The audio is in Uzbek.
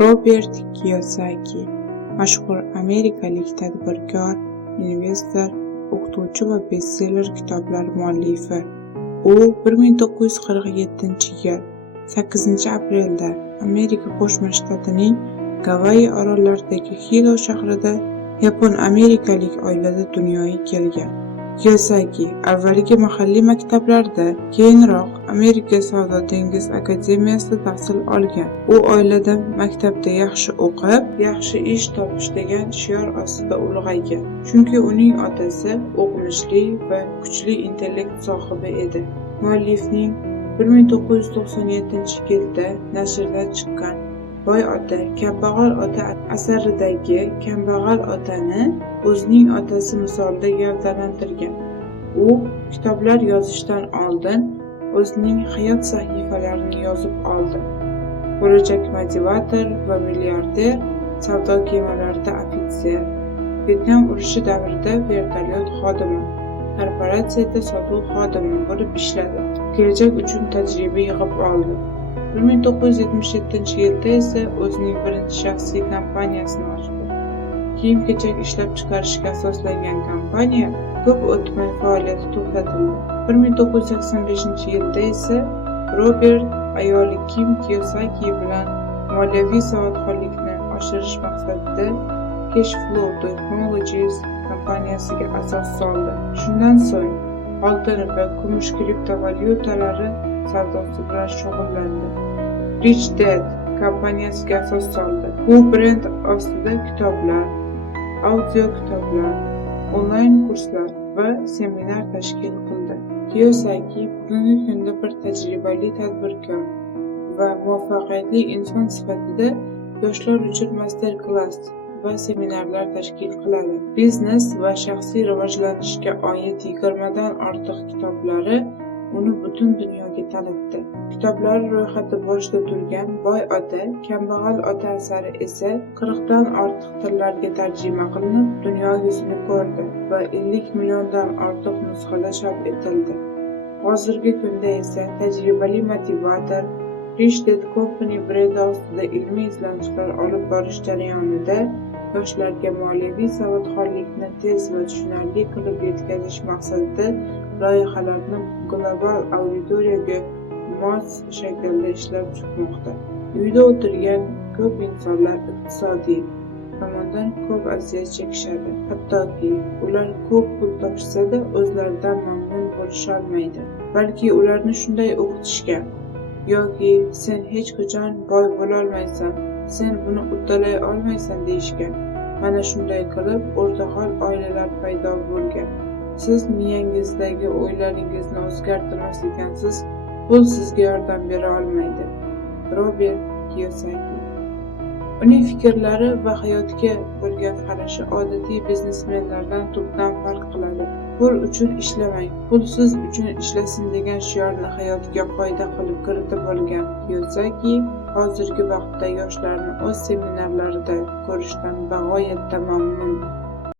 Robert Kiyosaki mashhur amerikalik tadbirkor, investor, o'qituvchi va bestseller kitoblar muallifi. U 1947-yil 8-aprelda Amerika Qo'shma Shtatining Gavayi orollaridagi Hilo shahrida yapon-amerikalik oilada dunyoga kelgan. Kiyosaki avvaliga mahalliy maktablarda, keyinroq Amerika Savdo-dengiz akademiyasida tahsil olgan. U oilada maktabda yaxshi o'qib, yaxshi ish topish degan shior ostida ulg'aygan. Chunki uning otasi o'qimishli va kuchli intellekt sohibi edi. Muallifning 1997-yilda nashrdan chiqqan Boy ota, kambag'al ota asaridagi kambag'al otani o'zining otasi misolida gavdalantirgan. U kitoblar yozishdan oldin o'zining hayot sahifalarini yozib oldi. Bo'lajak motivator va milliarder, savdo kemalarida ofitser, Vyetnam urushi davrida vertolyot xodimi, korporatsiyada sotuv xodimi bo'lib ishladi. Kelajak uchun tajriba yig'ib oldi. 1977-yilda esa o'zining birinchi shaxsiy kompaniyasini ochdi. Kiyim-kechak ishlab chiqarishga asoslangan kompaniya ko'p o'tmay faoliyati to'xtatildi. 1985-yilda esa Robert ayoli Kim Kiyosaki bilan moliyaviy savodxonlikni oshirish maqsadida Cashflow Technologies kompaniyasiga asos soldi. Shundan so'ng oltin va kumush kriptovalyutalari savdosi bilan shug'ullandi. Rich Dad kompaniyasiga asos soldi. Bu brend ostida kitoblar, audio kitoblar, onlayn kurslar va seminar tashkil qildi. Kiyosaki bugungi kunda bir tajribali tadbirkor va muvaffaqiyatli inson sifatida yoshlar uchun master-klass va seminarlar tashkil qiladi. Biznes va shaxsiy rivojlanishga oid 20 dan ortiq kitoblari uni butun dunyoga tanitdi. Kitoblar ro'yxati boshida turgan Boy ota, kambag'al ota asari esa 40 dan ortiq tillarga tarjima qilinib, dunyo yuzini ko'rdi va 50 milliondan ortiq nusxada chop etildi. Hozirgi kunda esa tajribali motivator, Rich Dad Company brendi ostida ilmiy izlanishlar olib borish jarayonida yoshlarga moliyaviy savodxonlikni tez va tushunarli qilib yetkazish maqsadida loyihalarni global auditoriyaga mos shaklda ishlab chiqmoqda. Uyda o'tirgan ko'p insonlar iqtisodiy tomondan ko'p aziyat chekishadi. Hattoki ular ko'p pul topishsa-da o'zlaridan mamnun bo'lisholmaydi. Balki ularni shunday o'qitishgan yoki sen hech qachon boy bo'lolmaysan, sen buni uddalay olmaysan deyishgan. Mana shunday qilib o'rtahol oilalar paydo bo'lgan. Siz miyangizdagi o'ylaringizni o'zgartirmas ekansiz, pul sizga yordam bera olmaydi. Robert Kiyosaki. Uning fikrlari va hayotga bo'lgan qarashi odatiy biznesmenlardan tubdan farq qiladi. Pul uchun ishlamang, pul siz uchun ishlasin degan shiorni hayotga qoida qilib kiritib olgan Kiyosaki hozirgi vaqtda yoshlarni o'z seminarlarida ko'rishdan bag'oyatda mamnun.